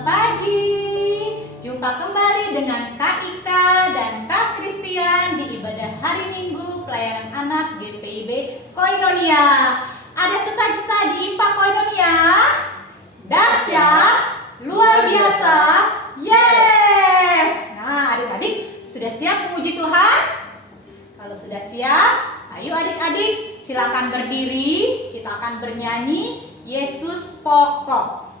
Selamat pagi. Jumpa kembali dengan Kak Ika dan Kak Christian di ibadah hari Minggu pelayanan anak GPIB Koinonia. Ada sukacita di IPA Koinonia? Dahsyat, luar biasa. Yes. Nah, adik-adik sudah siap memuji Tuhan? Kalau sudah siap, ayo adik-adik silakan berdiri. Kita akan bernyanyi Yesus Pokok.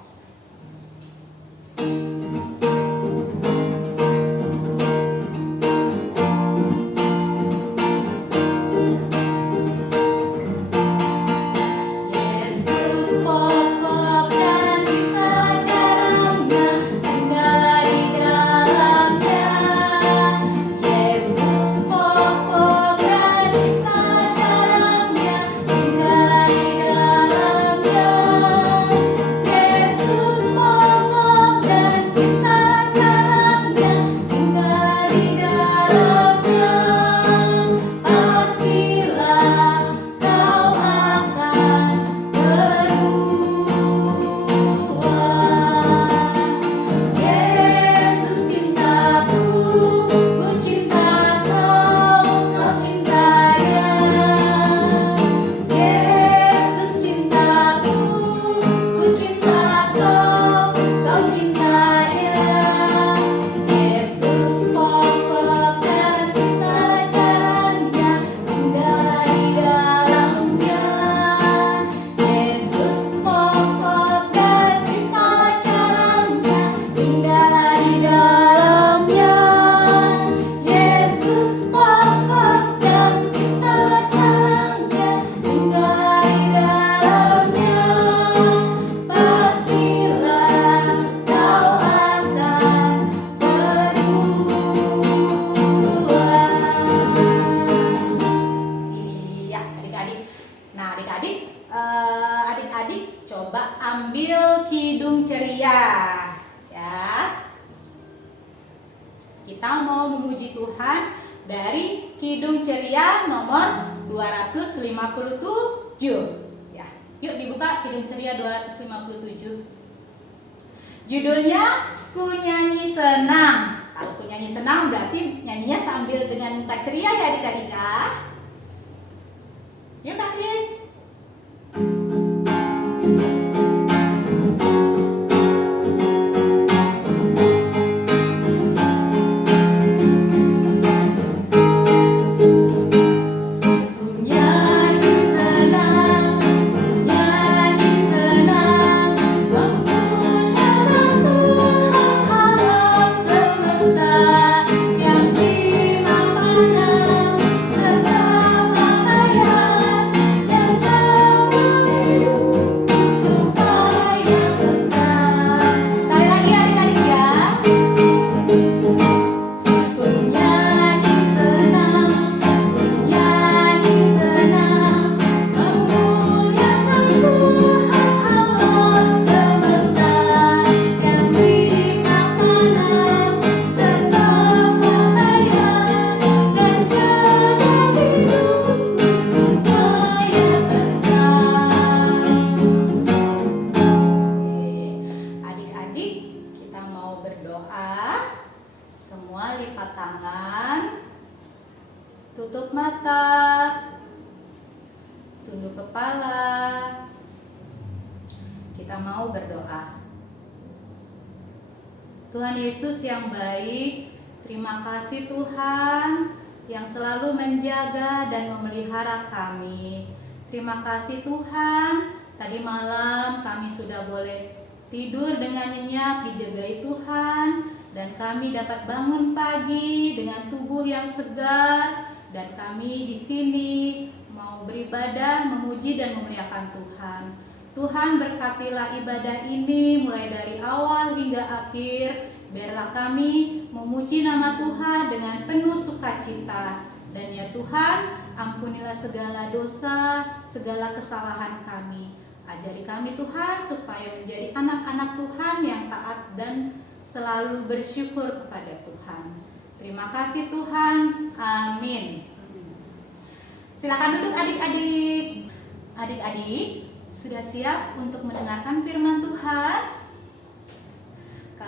Adik-adik coba ambil kidung ceria ya. Kita mau memuji Tuhan dari kidung ceria nomor 257 ya. Yuk dibuka kidung ceria 257. Judulnya Ku Nyanyi Senang. Kalau ku nyanyi senang berarti nyanyinya sambil dengan muka ceria ya adik-adik ya. Yuk Kak Kris. Tutup mata, tunduk kepala. Kita mau berdoa. Tuhan Yesus yang baik, terima kasih Tuhan yang selalu menjaga dan memelihara kami. Terima kasih Tuhan, tadi malam kami sudah boleh tidur dengan nyenyak dijagai Tuhan, dan kami dapat bangun pagi dengan tubuh yang segar. Dan kami di sini mau beribadah, memuji dan memuliakan Tuhan. Tuhan berkatilah ibadah ini mulai dari awal hingga akhir. Biarlah kami memuji nama Tuhan dengan penuh sukacita. Dan ya Tuhan, ampunilah segala dosa, segala kesalahan kami. Ajari kami Tuhan supaya menjadi anak-anak Tuhan yang taat dan selalu bersyukur kepada Tuhan. Terima kasih Tuhan. Amin. Silakan duduk adik-adik. Adik-adik sudah siap untuk mendengarkan firman Tuhan?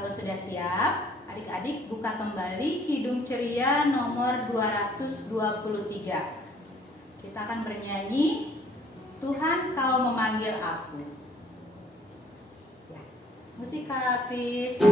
Kalau sudah siap, adik-adik buka kembali Kidung Ceria nomor 223. Kita akan bernyanyi, Tuhan Kau Memanggil Aku. Ya. Musik Kak Kris.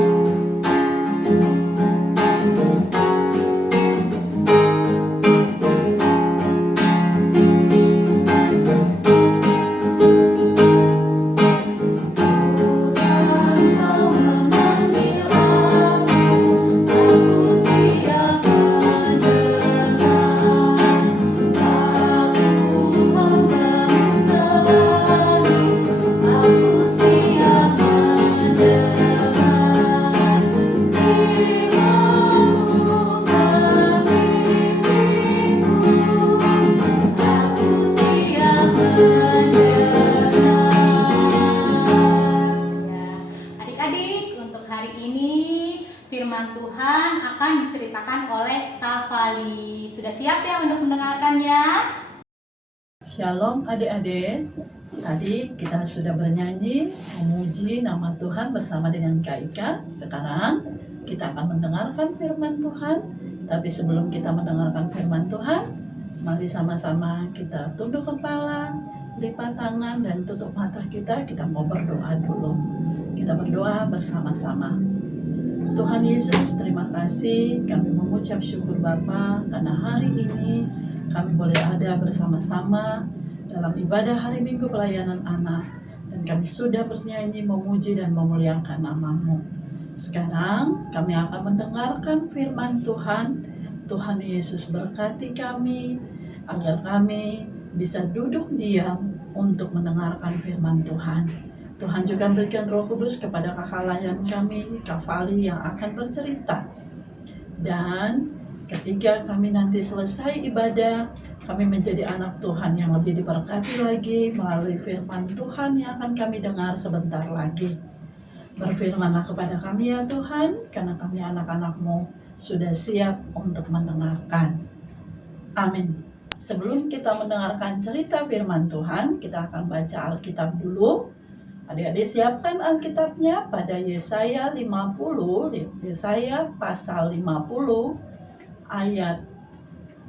Firman Tuhan akan diceritakan oleh Kak Fali. Sudah siap ya untuk mendengarkannya? Shalom adik-adik. Tadi kita sudah bernyanyi memuji nama Tuhan bersama dengan Kak Ika. Sekarang kita akan mendengarkan firman Tuhan. Tapi sebelum kita mendengarkan firman Tuhan, mari sama-sama kita tunduk kepala, lipat tangan dan tutup mata kita. Kita mau berdoa dulu. Kita berdoa bersama-sama. Tuhan Yesus, terima kasih. Kami mengucap syukur Bapa karena hari ini kami boleh ada bersama-sama dalam ibadah hari Minggu pelayanan anak. Dan kami sudah bernyanyi memuji dan memuliakan nama-Mu. Sekarang kami akan mendengarkan firman Tuhan. Tuhan Yesus berkati kami agar kami bisa duduk diam untuk mendengarkan firman Tuhan. Tuhan juga berikan Roh Kudus kepada kakak layan kami, Kak Fali yang akan bercerita. Dan ketika kami nanti selesai ibadah, kami menjadi anak Tuhan yang lebih diberkati lagi melalui firman Tuhan yang akan kami dengar sebentar lagi. Berfirmanlah kepada kami ya Tuhan, karena kami anak-anak-Mu sudah siap untuk mendengarkan. Amin. Sebelum kita mendengarkan cerita firman Tuhan, kita akan baca Alkitab dulu. Adik-adik siapkan Alkitabnya pada Yesaya 50, Yesaya pasal 50 ayat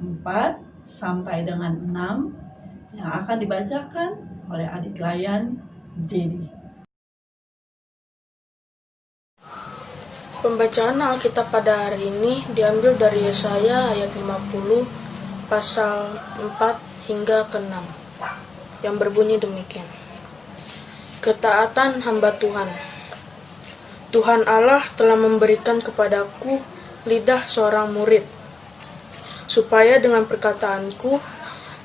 4 sampai dengan 6 yang akan dibacakan oleh adik layan Jadi. Pembacaan Alkitab pada hari ini diambil dari Yesaya ayat 50 pasal 4 hingga ke 6 yang berbunyi demikian. Ketaatan hamba Tuhan. Tuhan Allah telah memberikan kepadaku lidah seorang murid, supaya dengan perkataanku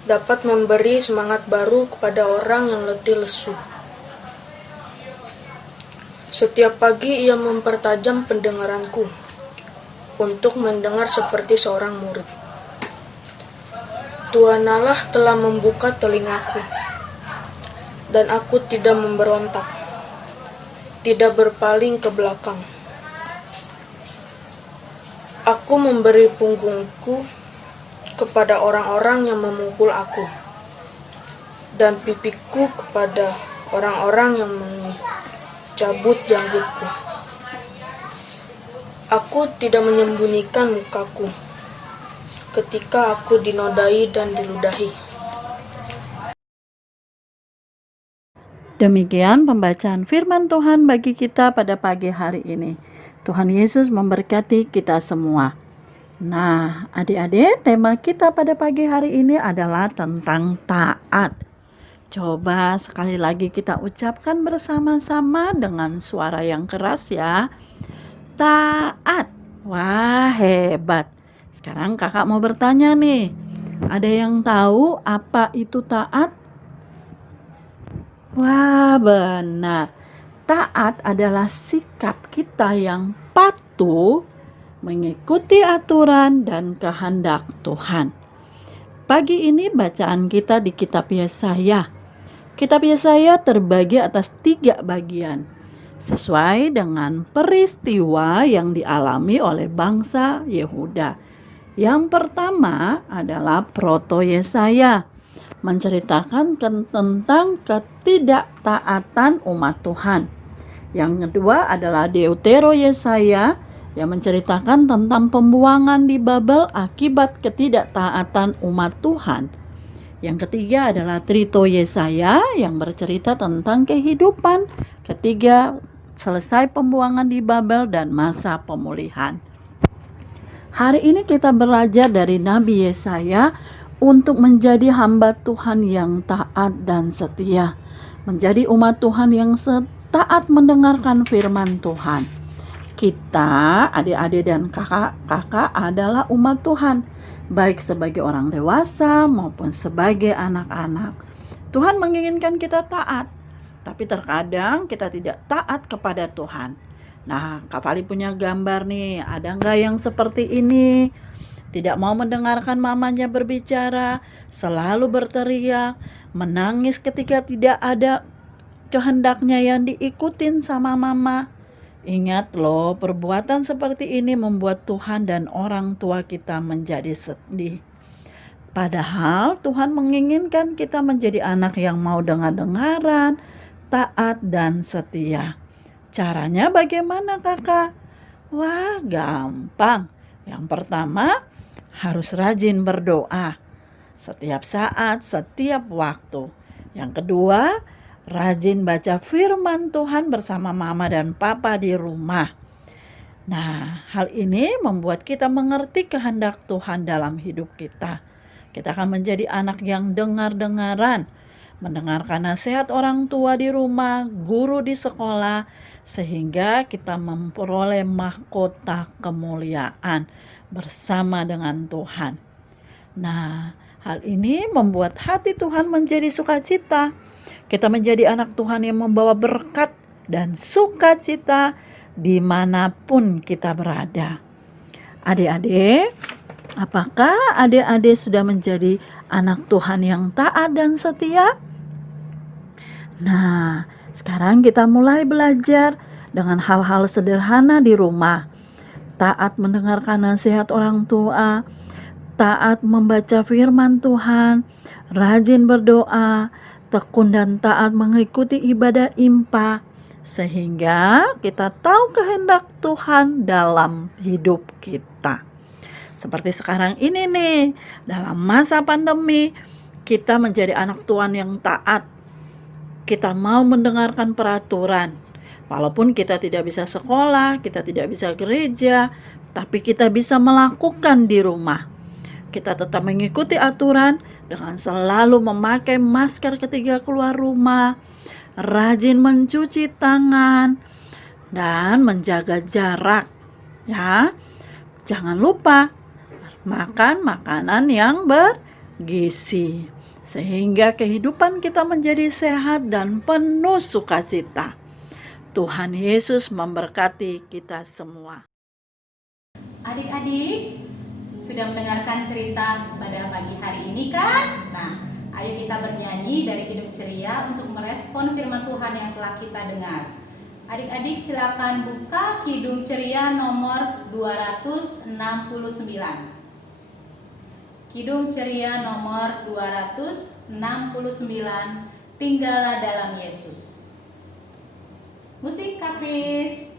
dapat memberi semangat baru kepada orang yang letih lesu. Setiap pagi ia mempertajam pendengaranku untuk mendengar seperti seorang murid. Tuhan Allah telah membuka telingaku, dan aku tidak memberontak, tidak berpaling ke belakang. Aku memberi punggungku kepada orang-orang yang memukul aku, dan pipiku kepada orang-orang yang mencabut janggutku. Aku tidak menyembunyikan mukaku ketika aku dinodai dan diludahi. Demikian pembacaan firman Tuhan bagi kita pada pagi hari ini. Tuhan Yesus memberkati kita semua. Nah, adik-adik, tema kita pada pagi hari ini adalah tentang taat. Coba sekali lagi kita ucapkan bersama-sama dengan suara yang keras ya. Taat. Wah, hebat. Sekarang kakak mau bertanya nih. Ada yang tahu apa itu taat? Wah, benar. Taat adalah sikap kita yang patuh mengikuti aturan dan kehendak Tuhan. Pagi ini bacaan kita di kitab Yesaya. Kitab Yesaya terbagi atas 3 bagian, sesuai dengan peristiwa yang dialami oleh bangsa Yehuda. Yang pertama adalah Proto Yesaya, menceritakan tentang ketidaktaatan umat Tuhan. Yang kedua adalah Deutero Yesaya yang menceritakan tentang pembuangan di Babel akibat ketidaktaatan umat Tuhan. Yang ketiga adalah Trito Yesaya yang bercerita tentang kehidupan ketiga selesai pembuangan di Babel dan masa pemulihan. Hari ini kita belajar dari Nabi Yesaya untuk menjadi hamba Tuhan yang taat dan setia, menjadi umat Tuhan yang taat mendengarkan firman Tuhan. Kita, adik-adik dan kakak-kakak adalah umat Tuhan, baik sebagai orang dewasa maupun sebagai anak-anak. Tuhan menginginkan kita taat, tapi terkadang kita tidak taat kepada Tuhan. Nah, Kak Fali punya gambar nih, ada nggak yang seperti ini? Tidak mau mendengarkan mamanya berbicara, selalu berteriak, menangis ketika tidak ada kehendaknya yang diikutin sama mama. Ingat loh, perbuatan seperti ini membuat Tuhan dan orang tua kita menjadi sedih. Padahal Tuhan menginginkan kita menjadi anak yang mau dengar-dengaran, taat dan setia. Caranya bagaimana kakak? Wah, gampang. Yang pertama, harus rajin berdoa setiap saat, setiap waktu. Yang kedua, rajin baca firman Tuhan bersama mama dan papa di rumah. Nah, hal ini membuat kita mengerti kehendak Tuhan dalam hidup kita. Kita akan menjadi anak yang dengar-dengaran, mendengarkan nasihat orang tua di rumah, guru di sekolah, sehingga kita memperoleh mahkota kemuliaan bersama dengan Tuhan. Nah, hal ini membuat hati Tuhan menjadi sukacita. Kita menjadi anak Tuhan yang membawa berkat dan sukacita dimanapun kita berada. Adik-adik, apakah adik-adik sudah menjadi anak Tuhan yang taat dan setia? Nah, sekarang kita mulai belajar dengan hal-hal sederhana di rumah. Taat mendengarkan nasihat orang tua, taat membaca firman Tuhan, rajin berdoa, tekun dan taat mengikuti ibadah impa, sehingga kita tahu kehendak Tuhan dalam hidup kita. Seperti sekarang ini nih, dalam masa pandemi, kita menjadi anak Tuhan yang taat. Kita mau mendengarkan peraturan. Walaupun kita tidak bisa sekolah, kita tidak bisa gereja, tapi kita bisa melakukan di rumah. Kita tetap mengikuti aturan dengan selalu memakai masker ketika keluar rumah, rajin mencuci tangan, dan menjaga jarak. Ya, jangan lupa makan makanan yang bergizi, sehingga kehidupan kita menjadi sehat dan penuh sukacita. Tuhan Yesus memberkati kita semua. Adik-adik, sudah mendengarkan cerita pada pagi hari ini kan? Nah, ayo kita bernyanyi dari Kidung Ceria untuk merespon firman Tuhan yang telah kita dengar. Adik-adik silakan buka Kidung Ceria nomor 269. Kidung Ceria nomor 269, Tinggallah dalam Yesus. Musik Kak Kris.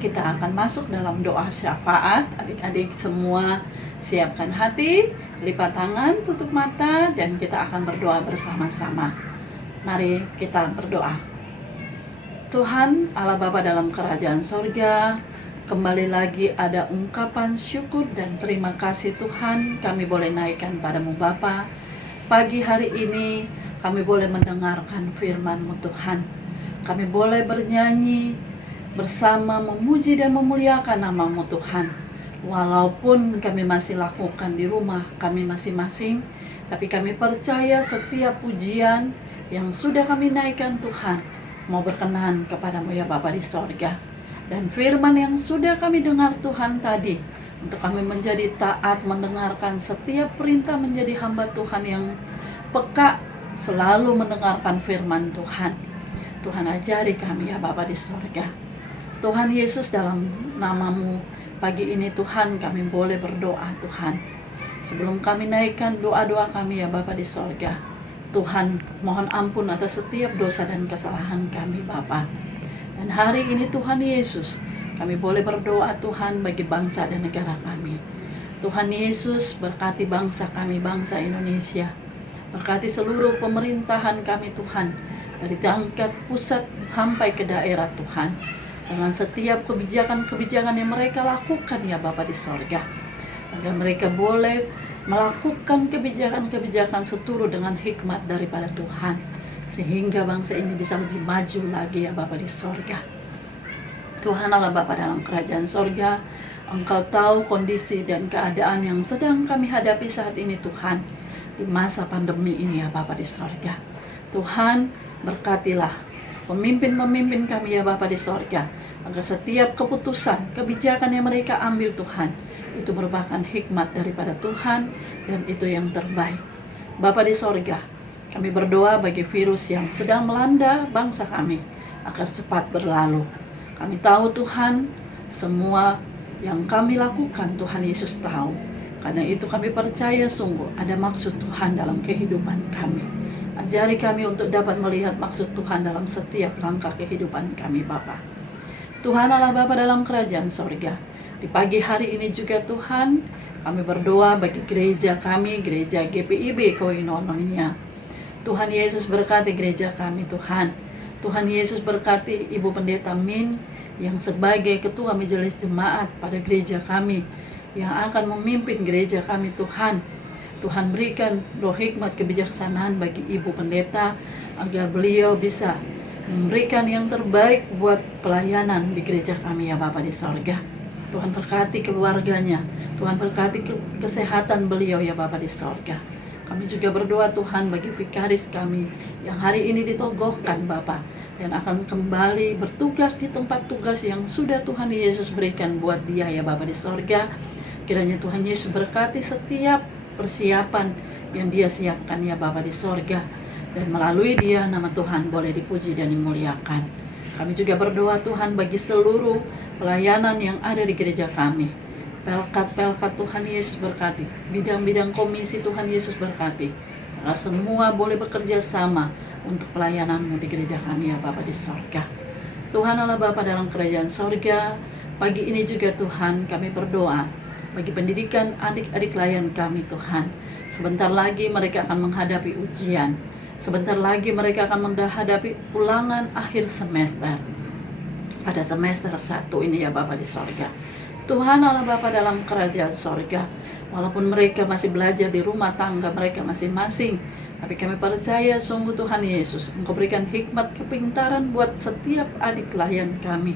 Kita akan masuk dalam doa syafaat. Adik-adik semua siapkan hati, lipat tangan, tutup mata, dan kita akan berdoa bersama-sama. Mari kita berdoa. Tuhan Allah Bapa dalam kerajaan sorga, kembali lagi ada ungkapan syukur dan terima kasih Tuhan kami boleh naikkan padamu Bapa. Pagi hari ini kami boleh mendengarkan firman-Mu Tuhan. Kami boleh bernyanyi bersama memuji dan memuliakan nama-Mu Tuhan. Walaupun kami masih lakukan di rumah kami masing-masing, tapi kami percaya setiap pujian yang sudah kami naikkan Tuhan mau berkenan kepada-Mu ya Bapa di sorga. Dan firman yang sudah kami dengar Tuhan tadi, untuk kami menjadi taat mendengarkan setiap perintah, menjadi hamba Tuhan yang peka, selalu mendengarkan firman Tuhan. Tuhan ajari kami ya Bapa di sorga. Tuhan Yesus, dalam nama-Mu pagi ini Tuhan kami boleh berdoa Tuhan. Sebelum kami naikkan doa-doa kami ya Bapa di sorga, Tuhan mohon ampun atas setiap dosa dan kesalahan kami Bapa. Dan hari ini Tuhan Yesus, kami boleh berdoa Tuhan bagi bangsa dan negara kami. Tuhan Yesus, berkati bangsa kami, bangsa Indonesia. Berkati seluruh pemerintahan kami Tuhan, dari tingkat pusat sampai ke daerah Tuhan. Dengan setiap kebijakan-kebijakan yang mereka lakukan ya Bapa di sorga, agar mereka boleh melakukan kebijakan-kebijakan seturut dengan hikmat daripada Tuhan, sehingga bangsa ini bisa lebih maju lagi ya Bapa di sorga. Tuhan Allah Bapa dalam kerajaan sorga, Engkau tahu kondisi dan keadaan yang sedang kami hadapi saat ini Tuhan, di masa pandemi ini ya Bapa di sorga. Tuhan, berkatilah pemimpin-pemimpin kami ya Bapa di sorga, agar setiap keputusan, kebijakan yang mereka ambil Tuhan, itu merupakan hikmat daripada Tuhan, dan itu yang terbaik. Bapa di sorga, kami berdoa bagi virus yang sedang melanda bangsa kami, agar cepat berlalu. Kami tahu Tuhan, semua yang kami lakukan Tuhan Yesus tahu. Karena itu kami percaya sungguh ada maksud Tuhan dalam kehidupan kami. Ajari kami untuk dapat melihat maksud Tuhan dalam setiap langkah kehidupan kami Bapa. Tuhan Allah Bapa dalam kerajaan sorga, di pagi hari ini juga Tuhan, kami berdoa bagi gereja kami, gereja GPIB Koinonia. Tuhan Yesus berkati gereja kami Tuhan. Tuhan Yesus berkati Ibu Pendeta Min yang sebagai ketua majelis jemaat pada gereja kami, yang akan memimpin gereja kami Tuhan. Tuhan berikan roh hikmat kebijaksanaan bagi Ibu Pendeta, agar beliau bisa memberikan yang terbaik buat pelayanan di gereja kami ya Bapa di sorga. Tuhan berkati keluarganya, Tuhan berkati kesehatan beliau ya Bapa di sorga. Kami juga berdoa Tuhan bagi vikaris kami yang hari ini ditogohkan Bapa, dan akan kembali bertugas di tempat tugas yang sudah Tuhan Yesus berikan buat dia ya Bapa di sorga. Kiranya Tuhan Yesus berkati setiap persiapan yang dia siapkan ya Bapa di sorga, dan melalui dia nama Tuhan boleh dipuji dan dimuliakan. Kami juga berdoa Tuhan bagi seluruh pelayanan yang ada di gereja kami. Pelkat-pelkat Tuhan Yesus berkati, bidang-bidang komisi Tuhan Yesus berkati, agar semua boleh bekerja sama untuk pelayanan-Mu di gereja kami ya Bapa di sorga. Tuhan Allah Bapa dalam kerajaan sorga, pagi ini juga Tuhan kami berdoa bagi pendidikan adik-adik klien kami Tuhan. Sebentar lagi mereka akan menghadapi ujian. Sebentar lagi mereka akan menghadapi ulangan akhir semester. Pada semester 1 ini ya Bapa di sorga. Tuhan Allah Bapa dalam kerajaan sorga, walaupun mereka masih belajar di rumah tangga mereka masing-masing, tapi kami percaya sungguh Tuhan Yesus, Engkau berikan hikmat kepintaran buat setiap adik klien kami,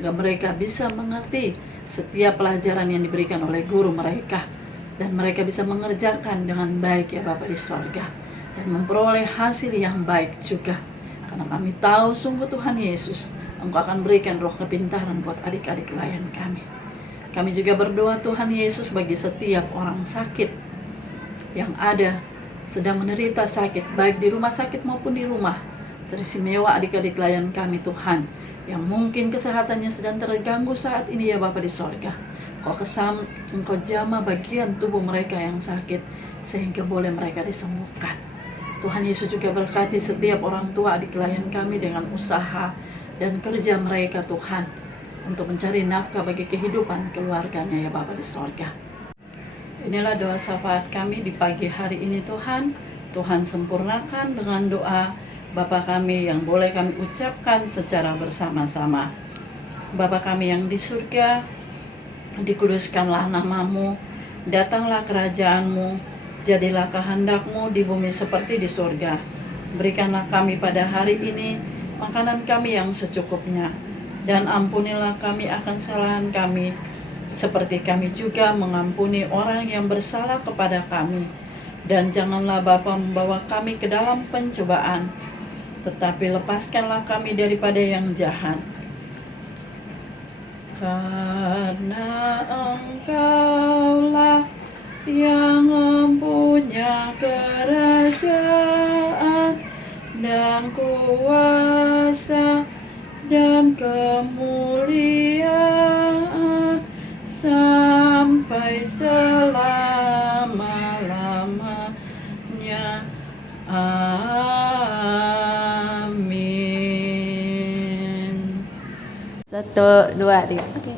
agar mereka bisa mengerti setiap pelajaran yang diberikan oleh guru mereka, dan mereka bisa mengerjakan dengan baik ya Bapa di sorga, dan memperoleh hasil yang baik juga. Karena kami tahu sungguh Tuhan Yesus, Engkau akan berikan roh kepintaran buat adik-adik klien kami. Kami juga berdoa Tuhan Yesus bagi setiap orang sakit yang ada, sedang menderita sakit, baik di rumah sakit maupun di rumah. Teristimewa adik-adik klien kami Tuhan, yang mungkin kesehatannya sedang terganggu saat ini ya Bapa di sorga. Engkau jamah bagian tubuh mereka yang sakit, sehingga boleh mereka disembuhkan. Tuhan Yesus juga berkati setiap orang tua adik klien kami dengan usaha dan kerja mereka Tuhan, untuk mencari nafkah bagi kehidupan keluarganya ya Bapa di sorga. Inilah doa syafaat kami di pagi hari ini Tuhan. Tuhan sempurnakan dengan doa Bapa kami yang boleh kami ucapkan secara bersama-sama. Bapa kami yang di surga, dikuduskanlah nama-Mu, datanglah kerajaan-Mu, jadilah kehendak-Mu di bumi seperti di surga. Berikanlah kami pada hari ini makanan kami yang secukupnya. dan ampunilah kami akan kesalahan kami, seperti kami juga mengampuni orang yang bersalah kepada kami. Dan janganlah Bapa membawa kami ke dalam pencobaan, tetapi lepaskanlah kami daripada yang jahat. Karena Engkaulah yang mempunyai kerajaan dan kuasa dan kemuliaan sampai selama-lamanya. Amin. 1, 2, 3. Oke.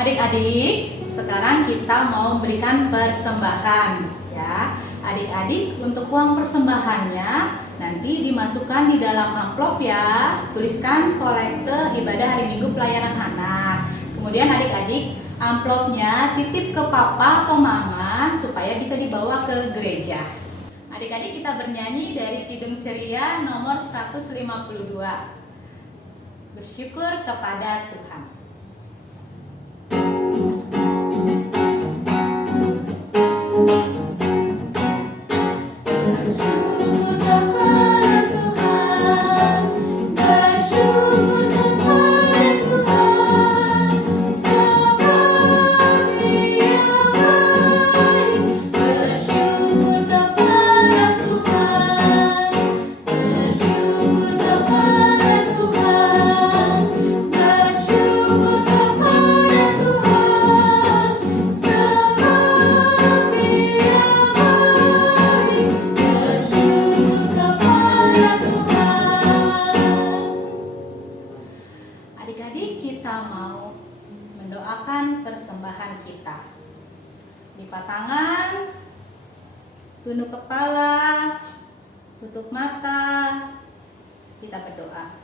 Adik-adik, sekarang kita mau memberikan persembahan ya. Adik-adik, untuk uang persembahannya nanti dimasukkan di dalam amplop ya. Tuliskan kolekte ibadah hari Minggu pelayanan anak. Kemudian adik-adik, amplopnya titip ke papa atau mama supaya bisa dibawa ke gereja. Adik-adik, kita bernyanyi dari Kidung Ceria nomor 152. Bersyukur kepada Tuhan. Adik-adik, kita mau mendoakan persembahan kita. Lipat tangan, tunduk kepala, tutup mata, kita berdoa.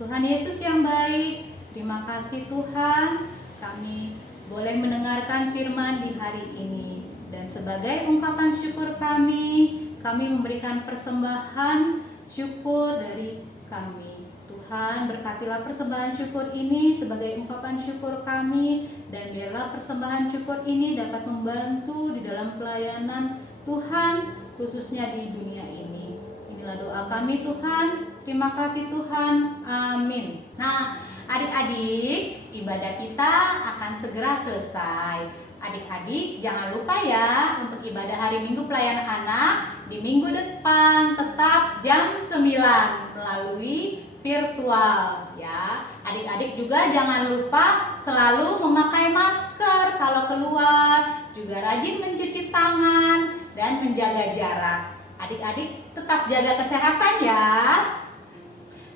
Tuhan Yesus yang baik, terima kasih Tuhan, kami boleh mendengarkan firman di hari ini. Dan sebagai ungkapan syukur kami memberikan persembahan syukur dari kami. Tuhan, berkatilah persembahan syukur ini sebagai ungkapan syukur kami, dan biarlah persembahan syukur ini dapat membantu di dalam pelayanan Tuhan, khususnya di dunia ini. Inilah doa kami Tuhan, terima kasih Tuhan, amin. Nah, adik-adik, ibadah kita akan segera selesai. Adik-adik, jangan lupa ya untuk ibadah hari Minggu pelayanan anak di minggu depan tetap jam 9 melalui virtual ya. Adik-adik juga jangan lupa selalu memakai masker kalau keluar, juga rajin mencuci tangan dan menjaga jarak. Adik-adik tetap jaga kesehatan ya.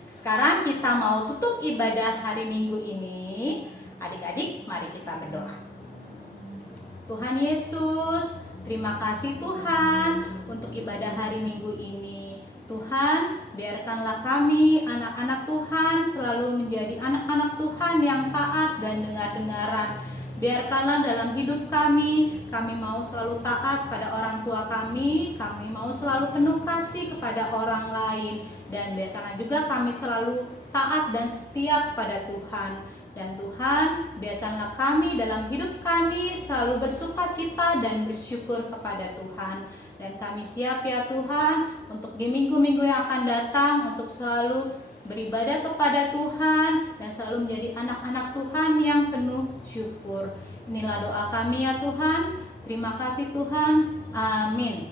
Sekarang kita mau tutup ibadah hari Minggu ini. Adik-adik, mari kita berdoa. Tuhan Yesus, terima kasih Tuhan untuk ibadah hari Minggu ini. Tuhan, biarkanlah kami anak-anak Tuhan selalu menjadi anak-anak Tuhan yang taat dan dengar-dengaran. Biarkanlah dalam hidup kami mau selalu taat pada orang tua kami mau selalu penuh kasih kepada orang lain, dan biarkanlah juga kami selalu taat dan setia pada Tuhan. Dan Tuhan, biarkanlah kami dalam hidup kami selalu bersukacita dan bersyukur kepada Tuhan. Dan kami siap ya Tuhan untuk di minggu-minggu yang akan datang untuk selalu beribadah kepada Tuhan dan selalu menjadi anak-anak Tuhan yang penuh syukur. Inilah doa kami ya Tuhan. Terima kasih Tuhan. Amin.